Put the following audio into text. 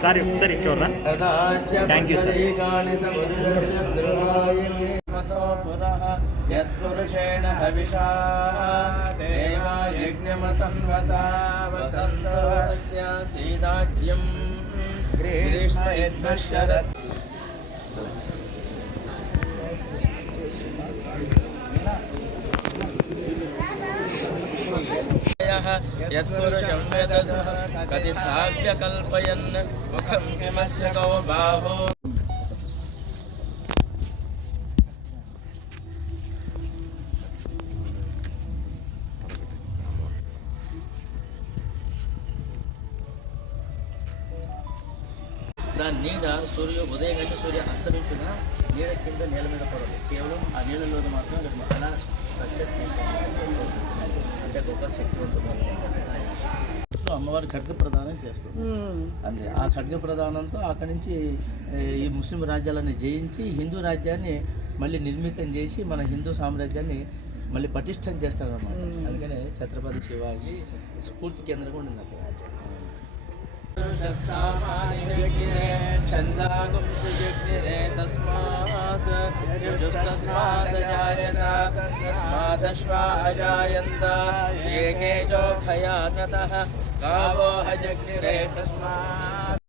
Sorry ఒకసారి చూడరా. Thank you sir యత్పురుషేణ హవిషా దేవా యజ్ఞమతన్వతా వసంతవస్య సీదాజ్యం గ్రీష్మ యద్మశరత్ యత్పురుషం వేదధ కదిథావ్య కల్పయన్ ముఖం కిమస్య కౌ దాని నీడ సూర్య ఉదయం కంటే సూర్య అస్తమించిన నీడ కింద నేల మీద పడదు. కేవలం ఆ నీళ్ళలో మాత్రం అలా అమ్మవారి ఖడ్గ ప్రధానం చేస్తుంది అంతే ఆ ఖడ్గ ప్రదానంతో అక్కడి నుంచి ఈ ముస్లిం రాజ్యాలను జయించి హిందూ రాజ్యాన్ని మళ్ళీ నిర్మితం చేసి మన హిందూ సామ్రాజ్యాన్ని మళ్ళీ పటిష్టం చేస్తారన్నమాట అందుకనే ఛత్రపతి శివాజీ స్ఫూర్తి కేంద్రంగా ఉండింది అక్కడ सुजग्निरे तस्मात् यजुस्तस्मात् जायत तस्मादश्वा अजायन्त ये केजो भया ततः गावो हजग्निरे तस्मात्